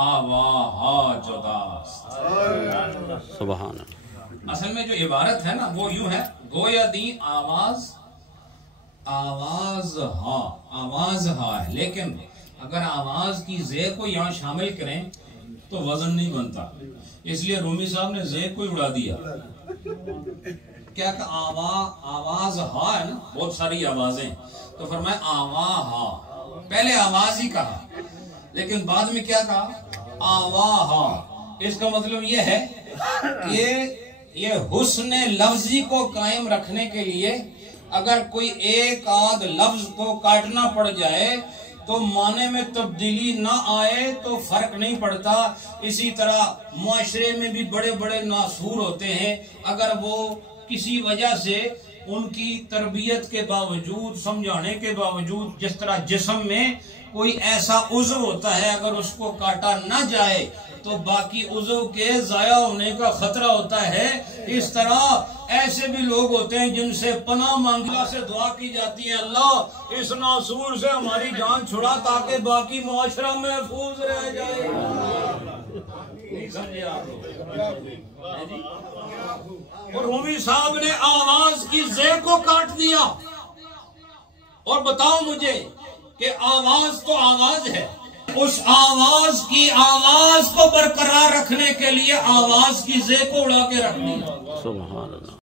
آواہا جداست۔ سبحان اللہ۔ اصل میں جو عبارت ہے نا وہ یوں ہے، گویا دی آواز ہا ہے، لیکن اگر آواز کی زے کو یہاں شامل کریں تو وزن نہیں بنتا، اس لیے رومی صاحب نے زے کو اڑا دیا۔ کیا کہ آواز ہا ہے نا، بہت ساری آوازیں، تو فرمایا آواہا، پہلے آواز ہی کہا لیکن بعد میں کیا کہا؟ آواہا۔ اس کا مطلب یہ ہے کہ یہ حسن لفظی کو قائم رکھنے کے لیے اگر کوئی ایک آدھ لفظ کو کاٹنا پڑ جائے تو معنی میں تبدیلی نہ آئے تو فرق نہیں پڑتا۔ اسی طرح معاشرے میں بھی بڑے بڑے ناسور ہوتے ہیں، اگر وہ کسی وجہ سے ان کی تربیت کے باوجود، سمجھانے کے باوجود، جس طرح جسم میں کوئی ایسا عضو ہوتا ہے اگر اس کو کاٹا نہ جائے تو باقی عضو کے ضائع ہونے کا خطرہ ہوتا ہے، اس طرح ایسے بھی لوگ ہوتے ہیں جن سے پناہ مانگنے سے دعا کی جاتی ہے، اللہ اس ناسور سے ہماری جان چھڑا تاکہ باقی معاشرہ محفوظ رہ جائے۔ نہیں سمجھے آپ؟ اور رومی صاحب نے آواز کی زے کو کاٹ دیا۔ اور بتاؤ مجھے کہ آواز تو آواز ہے، اس آواز کی آواز کو برقرار رکھنے کے لیے آواز کی زے کو اڑا کے رکھ دیا۔ سبحان اللہ۔